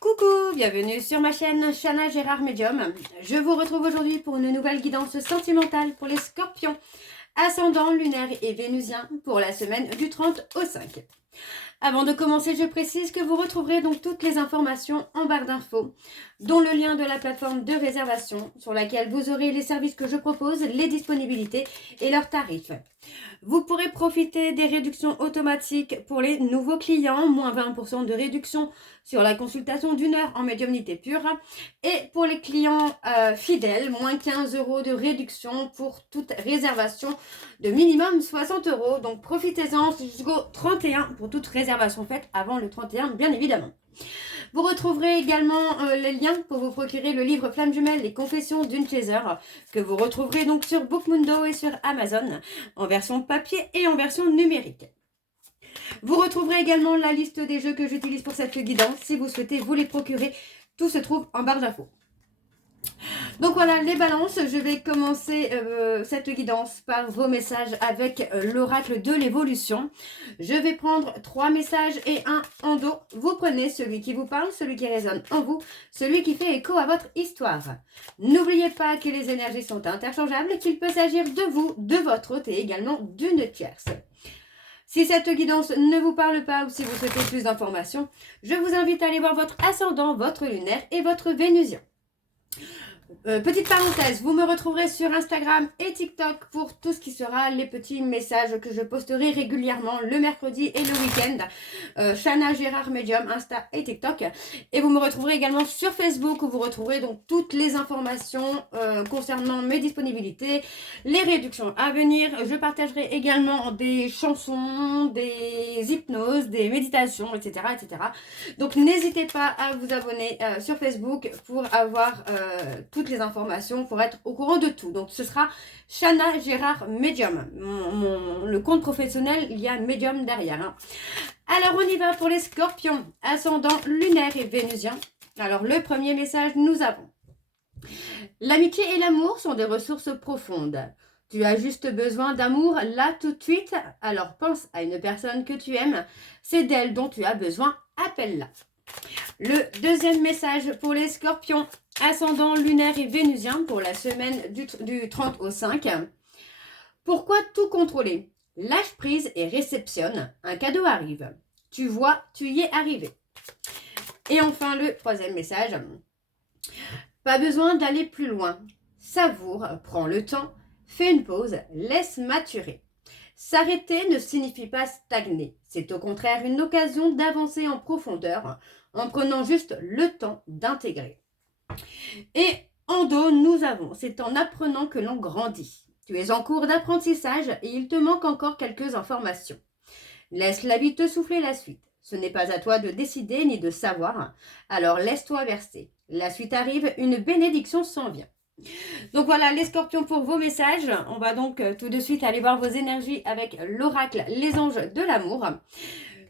Coucou, bienvenue sur ma chaîne Chana Gérard Medium. Je vous retrouve aujourd'hui pour une nouvelle guidance sentimentale pour les scorpions, ascendant lunaire et vénusien pour la semaine du 30 au 5. Avant de commencer, je précise que vous retrouverez donc toutes les informations en barre d'infos, dont le lien de la plateforme de réservation sur laquelle vous aurez les services que je propose, les disponibilités et leurs tarifs. Vous pourrez profiter des réductions automatiques pour les nouveaux clients, moins 20% de réduction sur la consultation d'1 heure en médiumnité pure. Et pour les clients fidèles, moins 15 € de réduction pour toute réservation de minimum 60 €. Donc profitez-en jusqu'au 31 pour toute réservation faite avant le 31, bien évidemment. Vous retrouverez également les liens pour vous procurer le livre Flamme Jumelle, les confessions d'une chaser, que vous retrouverez donc sur Bookmundo et sur Amazon, en version papier et en version numérique. Vous retrouverez également la liste des jeux que j'utilise pour cette guidance. Si vous souhaitez vous les procurer, tout se trouve en barre d'infos. Donc voilà les balances, je vais commencer cette guidance par vos messages avec l'oracle de l'évolution. Je vais prendre 3 messages et un en dos. Vous prenez celui qui vous parle, celui qui résonne en vous, celui qui fait écho à votre histoire. N'oubliez pas que les énergies sont interchangeables et qu'il peut s'agir de vous, de votre hôte et également d'une tierce. Si cette guidance ne vous parle pas ou si vous souhaitez plus d'informations, je vous invite à aller voir votre ascendant, votre lunaire et votre vénusien. Petite parenthèse, vous me retrouverez sur Instagram et TikTok pour tout ce qui sera les petits messages que je posterai régulièrement le mercredi et le week-end. Chana Gérard Medium, Insta et TikTok. Et vous me retrouverez également sur Facebook où vous retrouverez donc toutes les informations concernant mes disponibilités, les réductions à venir. Je partagerai également des chansons, des hypnoses, des méditations, etc. etc. Donc n'hésitez pas à vous abonner sur Facebook pour avoir toutes les informations, pour être au courant de tout. Donc ce sera Chana Gérard Medium. Le compte professionnel, il y a Medium derrière. Hein. Alors on y va pour les scorpions, ascendant lunaire et vénusien. Alors le premier message, nous avons: l'amitié et l'amour sont des ressources profondes. Tu as juste besoin d'amour là tout de suite, alors pense à une personne que tu aimes. C'est d'elle dont tu as besoin, appelle-la. Le deuxième message pour les scorpions, ascendant lunaire et vénusien pour la semaine du 30 au 5. Pourquoi tout contrôler? Lâche prise et réceptionne. Un cadeau arrive. Tu vois, tu y es arrivé. Et enfin, le troisième message. Pas besoin d'aller plus loin. Savoure, prends le temps, fais une pause, laisse maturer. S'arrêter ne signifie pas stagner. C'est au contraire une occasion d'avancer en profondeur en prenant juste le temps d'intégrer. Et en dos, nous avons: c'est en apprenant que l'on grandit. Tu es en cours d'apprentissage et il te manque encore quelques informations. Laisse la vie te souffler la suite. Ce n'est pas à toi de décider ni de savoir, alors laisse-toi verser. La suite arrive, une bénédiction s'en vient. Donc voilà les scorpions pour vos messages. On va donc tout de suite aller voir vos énergies avec l'oracle Les Anges de l'amour.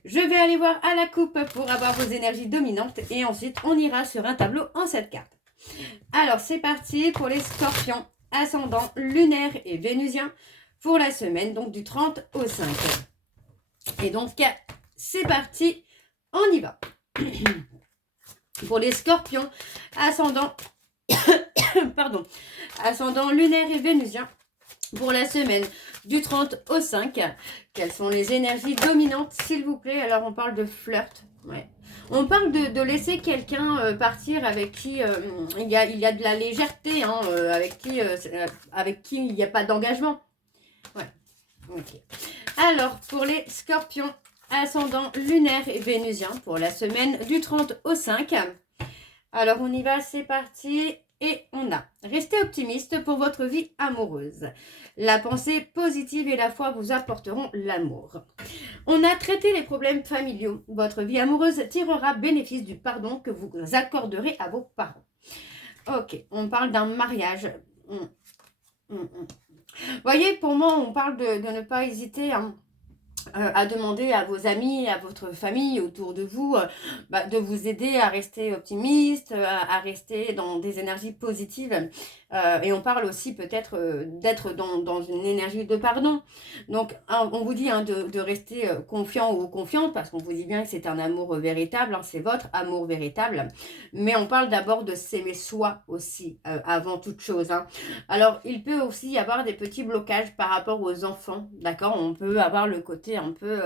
Je vais aller voir à la coupe pour avoir vos énergies dominantes et ensuite on ira sur un tableau en 7 cartes. Alors c'est parti pour les scorpions, ascendant lunaire et vénusien pour la semaine donc du 30 au 5. Et donc c'est parti, on y va. Pour les scorpions, ascendant ascendant lunaire et vénusien pour la semaine du 30 au 5. Quelles sont les énergies dominantes, s'il vous plaît? Alors on parle de flirt, ouais. On parle de laisser quelqu'un partir avec qui il y a de la légèreté, hein, avec qui il n'y a pas d'engagement. Ouais, ok. Alors pour les scorpions, ascendant lunaire et vénusien pour la semaine du 30 au 5. Alors on y va, c'est parti. Et on a: restez optimiste pour votre vie amoureuse. La pensée positive et la foi vous apporteront l'amour. On a traité les problèmes familiaux. Votre vie amoureuse tirera bénéfice du pardon que vous accorderez à vos parents. Ok, on parle d'un mariage. Voyez, pour moi, on parle de ne pas hésiter, hein, à demander à vos amis, à votre famille autour de vous, de vous aider à rester optimiste, à rester dans des énergies positives. Et on parle aussi peut-être d'être dans une énergie de pardon. Donc, on vous dit de rester confiant ou confiante, parce qu'on vous dit bien que c'est un amour véritable, c'est votre amour véritable. Mais on parle d'abord de s'aimer soi aussi, avant toute chose. Alors, il peut aussi y avoir des petits blocages par rapport aux enfants, d'accord? On peut avoir le côté un peu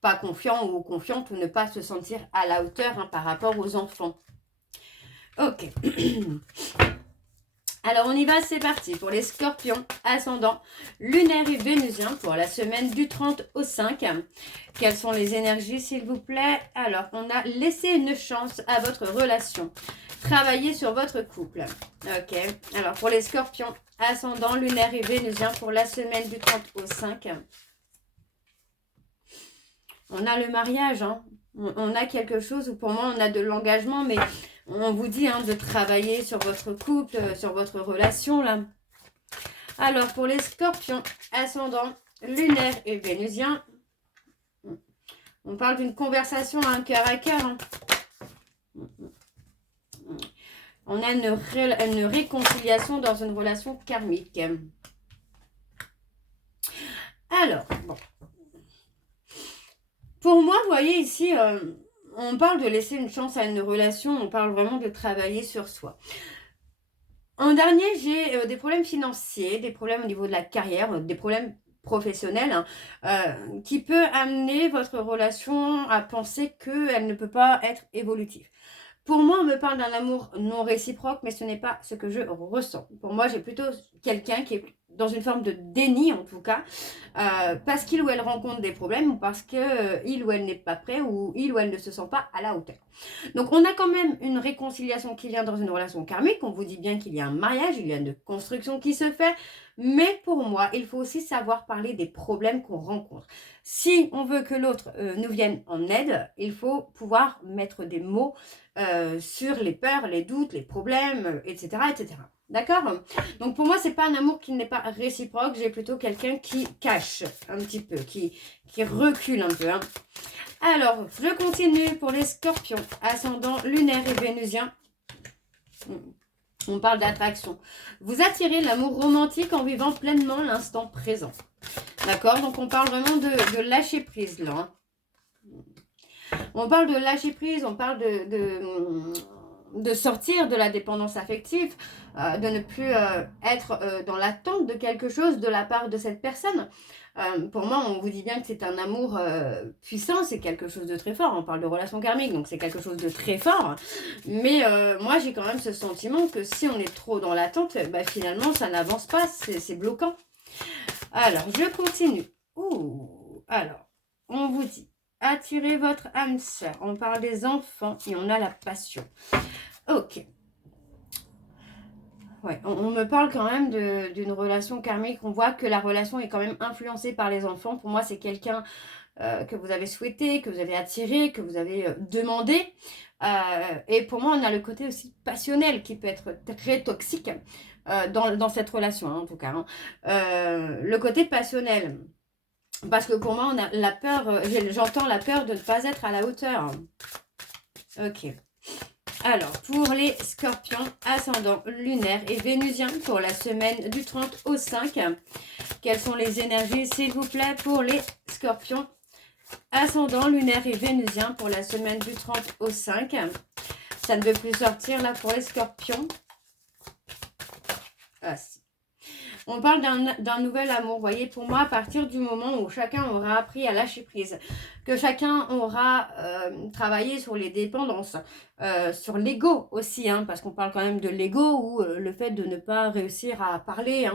pas confiant ou confiante ou ne pas se sentir à la hauteur par rapport aux enfants. Ok. Alors, on y va, c'est parti. Pour les scorpions, ascendant, lunaire et vénusien pour la semaine du 30 au 5. Quelles sont les énergies, s'il vous plaît? Alors, on a laissé une chance à votre relation. Travaillez sur votre couple. Ok. Alors, pour les scorpions, ascendant, lunaire et vénusien pour la semaine du 30 au 5. On a le mariage. On a quelque chose où pour moi, on a de l'engagement, mais on vous dit de travailler sur votre couple, sur votre relation, là. Alors, pour les scorpions, ascendant, lunaire et vénusien, on parle d'une conversation à un cœur à cœur. On a une réconciliation dans une relation karmique. Alors, bon. Pour moi, vous voyez ici, on parle de laisser une chance à une relation, on parle vraiment de travailler sur soi. En dernier, j'ai des problèmes financiers, des problèmes au niveau de la carrière, des problèmes professionnels qui peut amener votre relation à penser qu'elle ne peut pas être évolutive. Pour moi, on me parle d'un amour non réciproque, mais ce n'est pas ce que je ressens. Pour moi, j'ai plutôt quelqu'un qui est dans une forme de déni, en tout cas, parce qu'il ou elle rencontre des problèmes, ou parce qu'il ou elle n'est pas prêt, ou il ou elle ne se sent pas à la hauteur. Donc, on a quand même une réconciliation qui vient dans une relation karmique. On vous dit bien qu'il y a un mariage, il y a une construction qui se fait. Mais pour moi, il faut aussi savoir parler des problèmes qu'on rencontre. Si on veut que l'autre nous vienne en aide, il faut pouvoir mettre des mots sur les peurs, les doutes, les problèmes, etc. etc. D'accord? Donc pour moi, c'est pas un amour qui n'est pas réciproque. J'ai plutôt quelqu'un qui cache un petit peu, qui recule un peu. Alors, je continue pour les scorpions, ascendant lunaire et vénusien. On parle d'attraction. Vous attirez l'amour romantique en vivant pleinement l'instant présent. D'accord? Donc, on parle vraiment de lâcher prise, là. On parle de lâcher prise, on parle de sortir de la dépendance affective, de ne plus être dans l'attente de quelque chose de la part de cette personne. Pour moi, on vous dit bien que c'est un amour puissant, c'est quelque chose de très fort. On parle de relation karmique, donc c'est quelque chose de très fort. Mais moi, j'ai quand même ce sentiment que si on est trop dans l'attente, finalement, ça n'avance pas, c'est bloquant. Alors, je continue. Alors, on vous dit, attirez votre âme sœur. On parle des enfants et on a la passion. Ok. Ouais, on me parle quand même d'une relation karmique. On voit que la relation est quand même influencée par les enfants. Pour moi, c'est quelqu'un que vous avez souhaité, que vous avez attiré, que vous avez demandé. Et pour moi, on a le côté aussi passionnel qui peut être très toxique dans cette relation, en tout cas. Le côté passionnel. Parce que pour moi, on a la peur, j'entends la peur de ne pas être à la hauteur. Ok. Alors, pour les scorpions, ascendant lunaire et vénusien pour la semaine du 30 au 5, quelles sont les énergies, s'il vous plaît, pour les scorpions, ascendant lunaire et vénusien pour la semaine du 30 au 5. Ça ne veut plus sortir là pour les scorpions. Ah si. On parle d'un nouvel amour, vous voyez, pour moi, à partir du moment où chacun aura appris à lâcher prise, que chacun aura travaillé sur les dépendances, sur l'ego aussi, parce qu'on parle quand même de l'ego, ou le fait de ne pas réussir à parler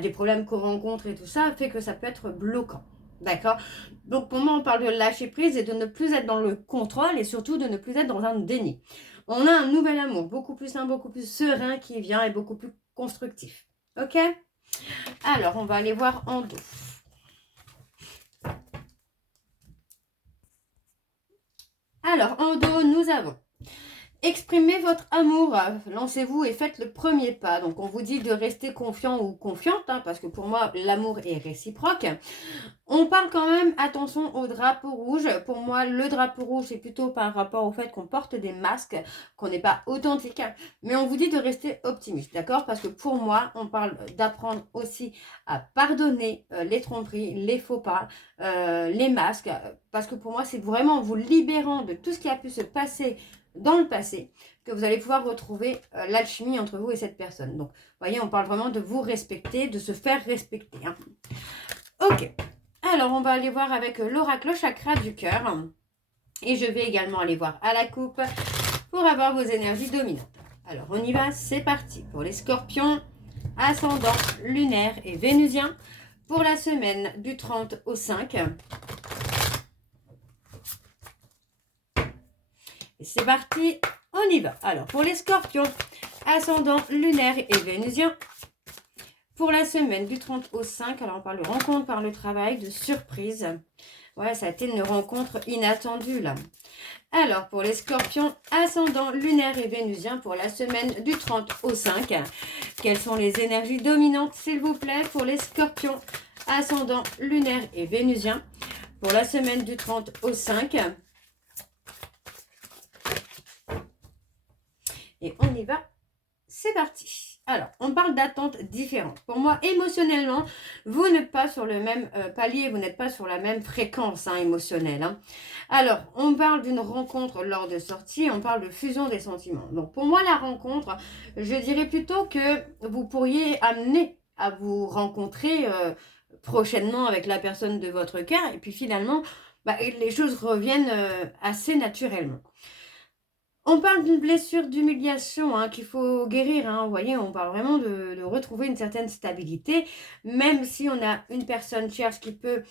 des problèmes qu'on rencontre et tout ça, fait que ça peut être bloquant. D'accord? Donc pour moi, on parle de lâcher prise et de ne plus être dans le contrôle et surtout de ne plus être dans un déni. On a un nouvel amour, beaucoup plus sain, beaucoup plus serein qui vient et beaucoup plus constructif. Ok? Alors, on va aller voir en dos. Alors, en dos, nous avons Exprimez votre amour, lancez-vous et faites le premier pas. Donc on vous dit de rester confiant ou confiante, hein, parce que pour moi l'amour est réciproque. On parle quand même, attention au drapeau rouge. Pour moi, le drapeau rouge, c'est plutôt par rapport au fait qu'on porte des masques, qu'on n'est pas authentique. Mais on vous dit de rester optimiste, d'accord? Parce que pour moi, on parle d'apprendre aussi à pardonner les tromperies, les faux pas, les masques. Parce que pour moi, c'est vraiment en vous libérant de tout ce qui a pu se passer dans le passé que vous allez pouvoir retrouver l'alchimie entre vous et cette personne. Donc, vous voyez, on parle vraiment de vous respecter, de se faire respecter. Hein. Ok. Alors, on va aller voir avec l'oracle chakra du cœur. Et je vais également aller voir à la coupe pour avoir vos énergies dominantes. Alors, on y va, c'est parti. Pour les scorpions, ascendant, lunaire et vénusien, pour la semaine du 30 au 5. Et c'est parti, on y va. Alors, pour les scorpions, ascendant, lunaire et vénusien, pour la semaine du 30 au 5, alors on parle de rencontre par le travail, de surprise. Ouais, ça a été une rencontre inattendue là. Alors, pour les scorpions, ascendant, lunaire et vénusien, pour la semaine du 30 au 5, quelles sont les énergies dominantes, s'il vous plaît, pour les scorpions, ascendant, lunaire et vénusien, pour la semaine du 30 au 5. Et on y va, c'est parti. Alors, on parle d'attentes différentes. Pour moi, émotionnellement, vous n'êtes pas sur le même palier, vous n'êtes pas sur la même fréquence émotionnelle. Hein. Alors, on parle d'une rencontre lors de sortie, on parle de fusion des sentiments. Donc, pour moi, la rencontre, je dirais plutôt que vous pourriez amener à vous rencontrer prochainement avec la personne de votre cœur. Et puis finalement, les choses reviennent assez naturellement. On parle d'une blessure d'humiliation qu'il faut guérir. Vous voyez, on parle vraiment de retrouver une certaine stabilité. Même si on a une personne tierce qui peut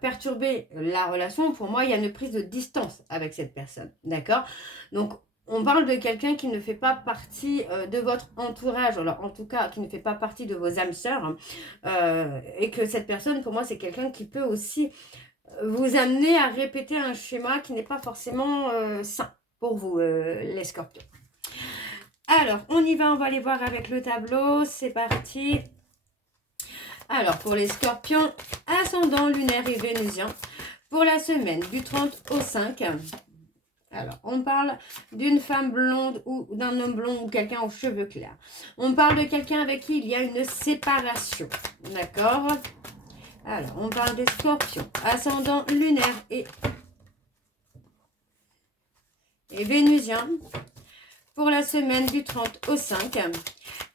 perturber la relation, pour moi, il y a une prise de distance avec cette personne. D'accord? Donc, on parle de quelqu'un qui ne fait pas partie de votre entourage. Alors, en tout cas, qui ne fait pas partie de vos âmes sœurs. Et que cette personne, pour moi, c'est quelqu'un qui peut aussi vous amener à répéter un schéma qui n'est pas forcément sain pour vous, les scorpions. Alors, on y va, on va aller voir avec le tableau. C'est parti. Alors, pour les scorpions, ascendant, lunaire et vénusien, pour la semaine du 30 au 5. Alors, on parle d'une femme blonde ou d'un homme blond ou quelqu'un aux cheveux clairs. On parle de quelqu'un avec qui il y a une séparation. D'accord? Alors, on parle des scorpions, ascendant, lunaire et vénusien, pour la semaine du 30 au 5.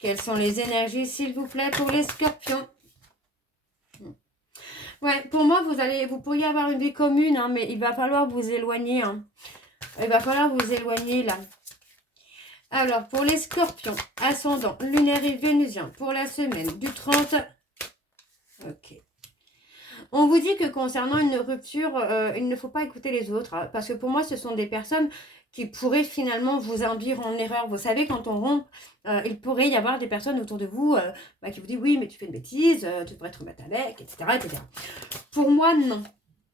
Quelles sont les énergies, s'il vous plaît, pour les scorpions? Ouais, pour moi, vous pourriez avoir une vie commune, mais il va falloir vous éloigner. Il va falloir vous éloigner, là. Alors, pour les scorpions, ascendant, lunaire et vénusien, pour la semaine du 30. Ok. On vous dit que concernant une rupture, il ne faut pas écouter les autres. Parce que pour moi, ce sont des personnes qui pourraient finalement vous induire en erreur. Vous savez, quand on rompt, il pourrait y avoir des personnes autour de vous qui vous disent « Oui, mais tu fais une bêtise, tu devrais te remettre avec, etc. etc. » Pour moi, non.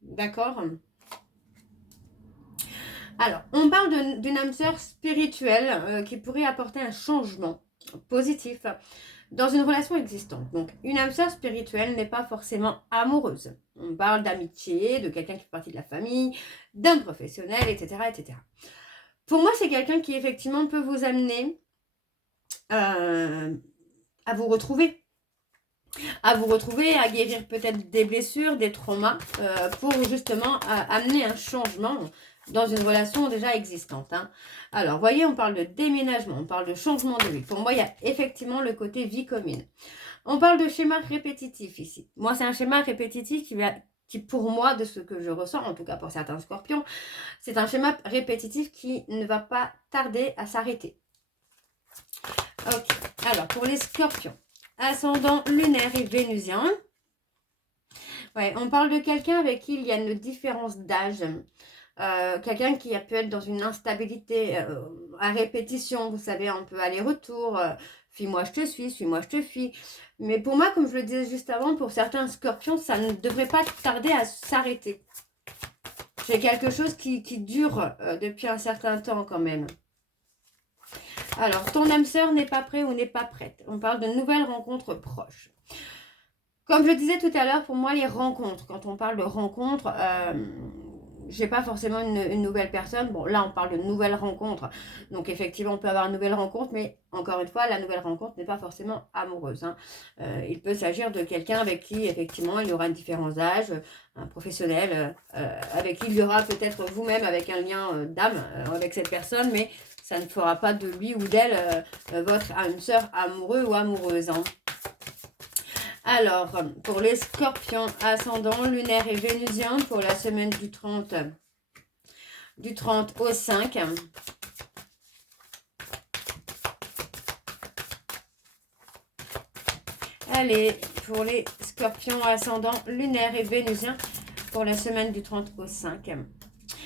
D'accord? Alors, on parle d'une âme sœur spirituelle qui pourrait apporter un changement positif dans une relation existante. Donc, une âme sœur spirituelle n'est pas forcément amoureuse. On parle d'amitié, de quelqu'un qui fait partie de la famille, d'un professionnel, etc., etc. Pour moi, c'est quelqu'un qui, effectivement, peut vous amener à vous retrouver. À vous retrouver, à guérir peut-être des blessures, des traumas, pour justement amener un changement dans une relation déjà existante. Alors, vous voyez, on parle de déménagement, on parle de changement de vie. Pour moi, il y a effectivement le côté vie commune. On parle de schéma répétitif ici. Moi, c'est un schéma répétitif qui, pour moi, de ce que je ressens, en tout cas pour certains scorpions, c'est un schéma répétitif qui ne va pas tarder à s'arrêter. Ok, alors pour les scorpions, ascendant, lunaire et vénusien. Ouais, on parle de quelqu'un avec qui il y a une différence d'âge. Quelqu'un qui a pu être dans une instabilité à répétition, vous savez, un peu aller-retour, fuis-moi je te suis-moi je te fuis. Mais pour moi, comme je le disais juste avant, pour certains scorpions, ça ne devrait pas tarder à s'arrêter. C'est quelque chose qui dure depuis un certain temps quand même. Alors, ton âme sœur n'est pas prêt ou n'est pas prête. On parle de nouvelles rencontres proches. Comme je disais tout à l'heure, pour moi, les rencontres, quand on parle de rencontres, j'ai pas forcément une nouvelle personne. Bon, là, on parle de nouvelles rencontres. Donc, effectivement, on peut avoir une nouvelle rencontre, mais encore une fois, la nouvelle rencontre n'est pas forcément amoureuse. Hein. Il peut s'agir de quelqu'un avec qui, effectivement, il y aura différents âges, un professionnel, avec qui il y aura peut-être vous-même avec un lien d'âme avec cette personne, mais ça ne fera pas de lui ou d'elle votre âme sœur amoureux ou amoureuse. Hein. Alors, pour les scorpions, ascendant, lunaire et vénusien, pour la semaine du 30 au 5. Allez, pour les scorpions, ascendant, lunaire et vénusien, pour la semaine du 30 au 5.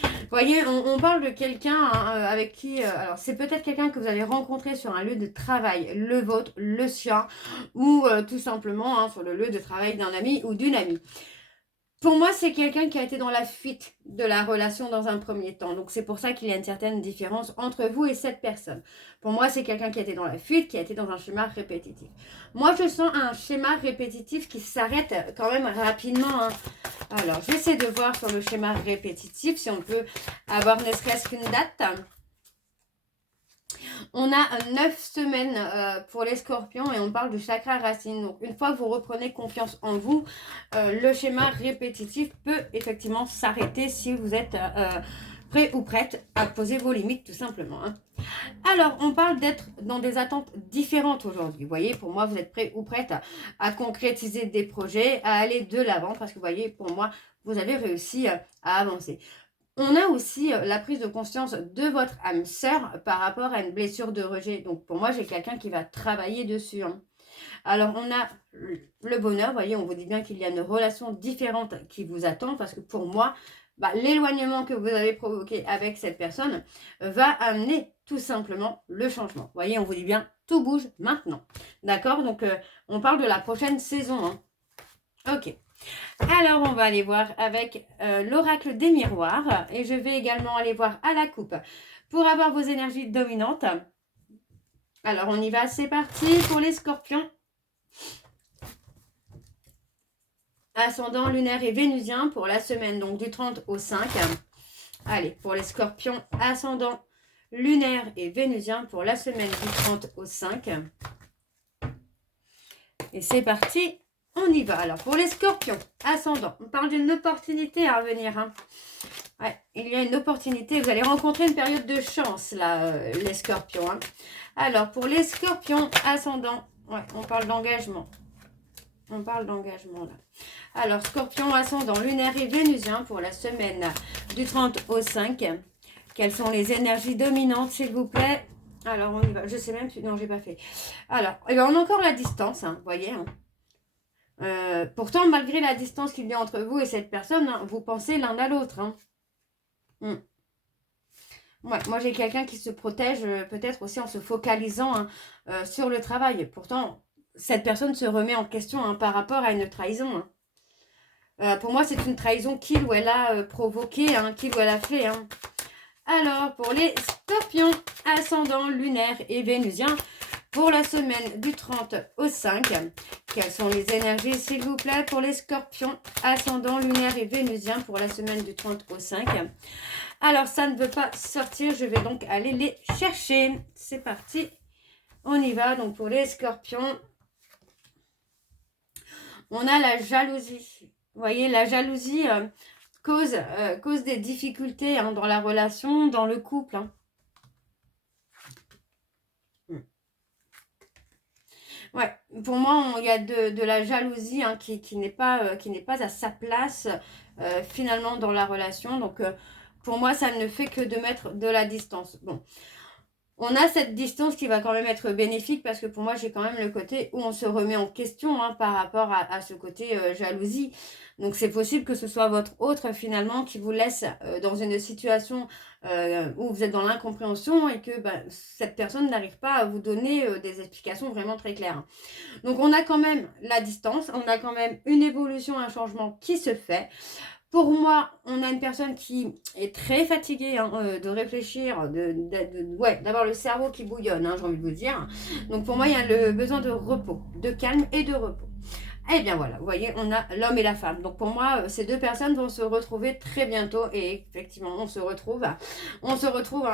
Vous voyez, on parle de quelqu'un avec qui... alors, c'est peut-être quelqu'un que vous allez rencontrer sur un lieu de travail, le vôtre, le sien, ou tout simplement sur le lieu de travail d'un ami ou d'une amie. Pour moi, c'est quelqu'un qui a été dans la fuite de la relation dans un premier temps. Donc, c'est pour ça qu'il y a une certaine différence entre vous et cette personne. Pour moi, c'est quelqu'un qui a été dans la fuite, qui a été dans un schéma répétitif. Moi, je sens un schéma répétitif qui s'arrête quand même rapidement. Hein. Alors, j'essaie de voir sur le schéma répétitif si on peut avoir ne serait-ce qu'une date. On a 9 semaines pour les scorpions et on parle de chakra racine. Donc, une fois que vous reprenez confiance en vous, le schéma répétitif peut effectivement s'arrêter si vous êtes prêt ou prête à poser vos limites, tout simplement. Hein. Alors, on parle d'être dans des attentes différentes aujourd'hui. Vous voyez, pour moi, vous êtes prêt ou prête à concrétiser des projets, à aller de l'avant parce que, vous voyez, pour moi, vous avez réussi à avancer. On a aussi la prise de conscience de votre âme sœur par rapport à une blessure de rejet. Donc, pour moi, j'ai quelqu'un qui va travailler dessus. Hein. Alors, on a le bonheur. Vous voyez, on vous dit bien qu'il y a une relation différente qui vous attend. Parce que pour moi, l'éloignement que vous avez provoqué avec cette personne va amener tout simplement le changement. Vous voyez, on vous dit bien, tout bouge maintenant. D'accord? Donc, on parle de la prochaine saison. Hein. Ok. Alors, on va aller voir avec l'oracle des miroirs. Et je vais également aller voir à la coupe pour avoir vos énergies dominantes. Alors, on y va. C'est parti pour les scorpions. Ascendant, lunaire et vénusien pour la semaine donc du 30 au 5. Allez, pour les scorpions, ascendant, lunaire et vénusien pour la semaine du 30 au 5. Et c'est parti. On y va. Alors, pour les scorpions, ascendant, on parle d'une opportunité à revenir. Hein. Ouais, il y a une opportunité. Vous allez rencontrer une période de chance, là, les scorpions. Hein. Alors, pour les scorpions, ascendant, ouais, on parle d'engagement. On parle d'engagement, là. Alors, scorpion, ascendant, lunaire et vénusien pour la semaine du 30 au 5. Quelles sont les énergies dominantes, s'il vous plaît? Alors, on y va. Je sais même si... Non, j'ai pas fait. Alors, on a encore la distance, hein, vous voyez, hein. Pourtant, malgré la distance qu'il y a entre vous et cette personne, hein, vous pensez l'un à l'autre. Hein. Ouais, moi, j'ai quelqu'un qui se protège peut-être aussi en se focalisant hein, sur le travail. Pourtant, cette personne se remet en question hein, par rapport à une trahison. Hein. Pour moi, c'est une trahison qu'il ou elle a provoquée, hein, qu'il ou elle a fait. Hein. Alors, pour les scorpions, ascendant, lunaire et vénusien, pour la semaine du 30 au 5, quelles sont les énergies, s'il vous plaît, pour les scorpions, ascendant, lunaire et vénusien, pour la semaine du 30 au 5. Alors, ça ne veut pas sortir, je vais donc aller les chercher. C'est parti, on y va. Donc, pour les scorpions, on a la jalousie. Vous voyez, la jalousie cause des difficultés hein, dans la relation, dans le couple. Hein. Ouais, pour moi, il y a de la jalousie hein, qui n'est pas à sa place finalement dans la relation. Donc, pour moi, ça ne fait que de mettre de la distance. Bon, on a cette distance qui va quand même être bénéfique parce que pour moi, j'ai quand même le côté où on se remet en question hein, par rapport à ce côté jalousie. Donc, c'est possible que ce soit votre autre finalement qui vous laisse dans une situation où vous êtes dans l'incompréhension et que cette personne n'arrive pas à vous donner des explications vraiment très claires. Donc, on a quand même la distance, on a quand même une évolution, un changement qui se fait. Pour moi, on a une personne qui est très fatiguée hein, de réfléchir, ouais, d'avoir le cerveau qui bouillonne, hein, j'ai envie de vous dire. Donc pour moi, il y a le besoin de repos, de calme et de repos. Et bien voilà, vous voyez, on a l'homme et la femme. Donc pour moi, ces deux personnes vont se retrouver très bientôt. Et effectivement, on se retrouve. On se retrouve,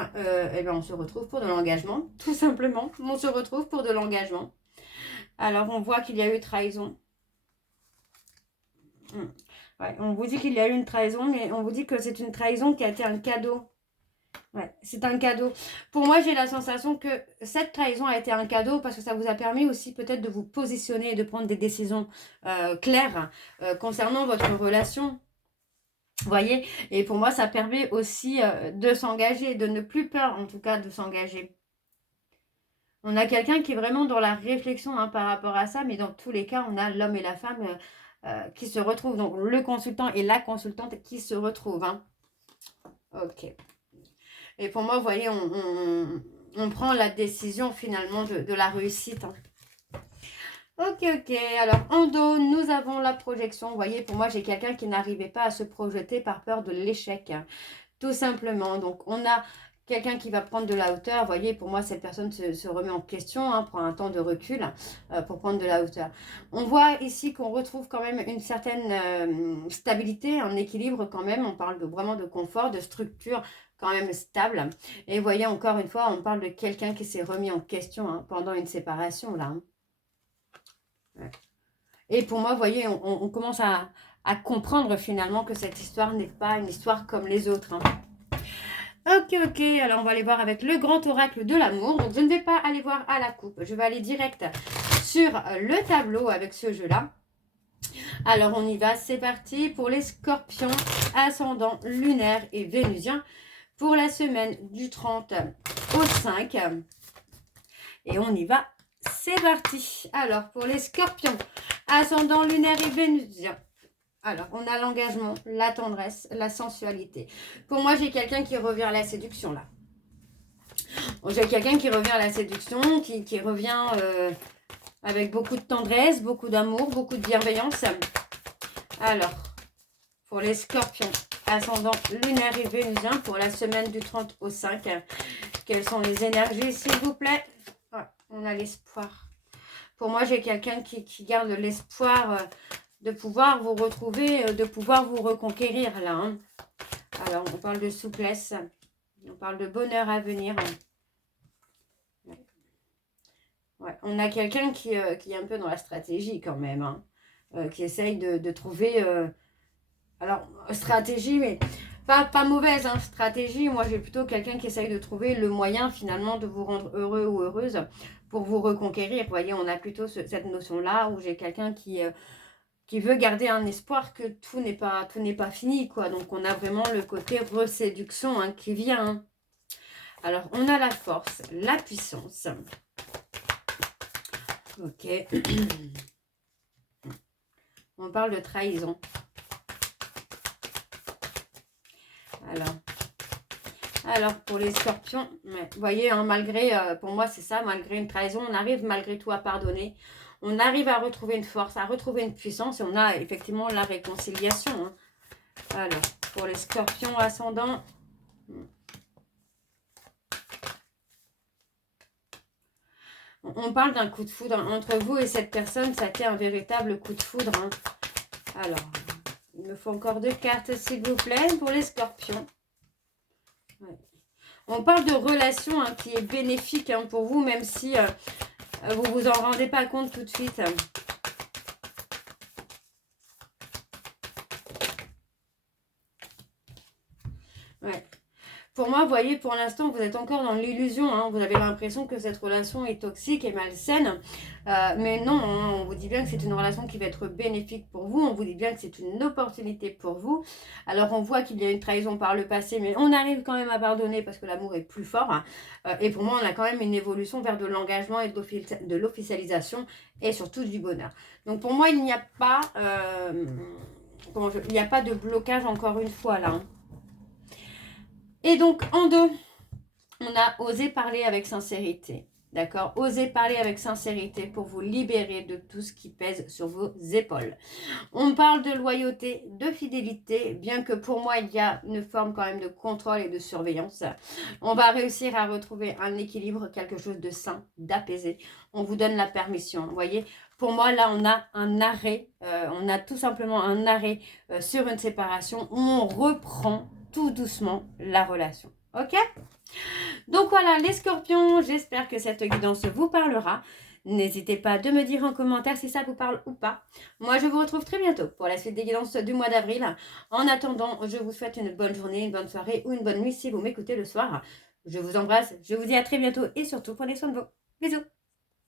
et bien on se retrouve pour de l'engagement, tout simplement. On se retrouve pour de l'engagement. Alors on voit qu'il y a eu trahison. Ouais, on vous dit qu'il y a eu une trahison, mais on vous dit que c'est une trahison qui a été un cadeau. Ouais, c'est un cadeau. Pour moi, j'ai la sensation que cette trahison a été un cadeau parce que ça vous a permis aussi peut-être de vous positionner et de prendre des décisions claires concernant votre relation. Vous voyez? Et pour moi, ça permet aussi de s'engager, de ne plus peur en tout cas de s'engager. On a quelqu'un qui est vraiment dans la réflexion hein, par rapport à ça, mais dans tous les cas, on a l'homme et la femme qui se retrouvent. Donc, le consultant et la consultante qui se retrouvent. Hein. Ok. Et pour moi, vous voyez, on prend la décision finalement de la réussite. Hein. Ok, ok. Alors, en dos, nous avons la projection. Vous voyez, pour moi, j'ai quelqu'un qui n'arrivait pas à se projeter par peur de l'échec. Hein. Tout simplement. Donc, on a quelqu'un qui va prendre de la hauteur. Vous voyez, pour moi, cette personne se remet en question, hein, prend un temps de recul pour prendre de la hauteur. On voit ici qu'on retrouve quand même une certaine stabilité, un équilibre quand même. On parle vraiment de confort, de structure quand même stable. Et vous voyez, encore une fois, on parle de quelqu'un qui s'est remis en question hein, pendant une séparation, là. Hein. Ouais. Et pour moi, vous voyez, on commence à comprendre finalement que cette histoire n'est pas une histoire comme les autres. Hein. Ok, ok, alors on va aller voir avec le grand oracle de l'amour. Donc je ne vais pas aller voir à la coupe, je vais aller direct sur le tableau avec ce jeu-là. Alors on y va, c'est parti pour les scorpions, ascendant lunaire et vénusien pour la semaine du 30 au 5. Et on y va, c'est parti. Alors pour les scorpions, ascendant lunaire et vénusien. Alors, on a l'engagement, la tendresse, la sensualité. Pour moi, j'ai quelqu'un qui revient à la séduction, là. J'ai quelqu'un qui revient à la séduction, qui revient avec beaucoup de tendresse, beaucoup d'amour, beaucoup de bienveillance. Alors, pour les scorpions, ascendant lunaire et vénusien, pour la semaine du 30 au 5, quelles sont les énergies, s'il vous plaît? Ouais, on a l'espoir. Pour moi, j'ai quelqu'un qui garde l'espoir... de pouvoir vous retrouver, de pouvoir vous reconquérir là. Hein. Alors, on parle de souplesse, on parle de bonheur à venir. Ouais. On a quelqu'un qui est un peu dans la stratégie quand même, hein, qui essaye de trouver... alors, stratégie, mais pas mauvaise hein, stratégie. Moi, j'ai plutôt quelqu'un qui essaye de trouver le moyen finalement de vous rendre heureux ou heureuse pour vous reconquérir. Vous voyez, on a plutôt cette notion-là où j'ai quelqu'un qui veut garder un espoir que tout n'est pas fini, quoi. Donc, on a vraiment le côté reséduction hein, qui vient. Hein. Alors, on a la force, la puissance. Ok. On parle de trahison. Alors pour les scorpions, ouais, vous voyez, hein, malgré, pour moi, c'est ça, malgré une trahison, on arrive malgré tout à pardonner. On arrive à retrouver une force, à retrouver une puissance et on a effectivement la réconciliation. Hein. Alors, pour les scorpions ascendants. On parle d'un coup de foudre. Entre vous et cette personne, ça a été un véritable coup de foudre. Hein. Alors, il me faut encore 2 cartes, s'il vous plaît, pour les scorpions. Ouais. On parle de relation hein, qui est bénéfique hein, pour vous, même si... vous vous en rendez pas compte tout de suite. Ouais. Pour moi, vous voyez, pour l'instant, vous êtes encore dans l'illusion. Hein. Vous avez l'impression que cette relation est toxique et malsaine. Mais non, hein, on vous dit bien que c'est une relation qui va être bénéfique pour vous. On vous dit bien que c'est une opportunité pour vous. Alors, on voit qu'il y a une trahison par le passé, mais on arrive quand même à pardonner parce que l'amour est plus fort. Hein. Et pour moi, on a quand même une évolution vers de l'engagement et de l'officialisation et surtout du bonheur. Donc, pour moi, il n'y a pas, il n'y a pas de blocage encore une fois là. Hein. Et donc, en dos, on a osé parler avec sincérité. D'accord? Osez parler avec sincérité pour vous libérer de tout ce qui pèse sur vos épaules. On parle de loyauté, de fidélité, bien que pour moi, il y a une forme quand même de contrôle et de surveillance. On va réussir à retrouver un équilibre, quelque chose de sain, d'apaisé. On vous donne la permission. Vous voyez, pour moi, là, on a un arrêt. On a tout simplement un arrêt sur une séparation où on reprend tout doucement la relation. Ok? Donc voilà, les scorpions, j'espère que cette guidance vous parlera. N'hésitez pas de me dire en commentaire si ça vous parle ou pas. Moi, je vous retrouve très bientôt pour la suite des guidances du mois d'avril. En attendant, je vous souhaite une bonne journée, une bonne soirée ou une bonne nuit si vous m'écoutez le soir. Je vous embrasse, je vous dis à très bientôt et surtout prenez soin de vous. Bisous!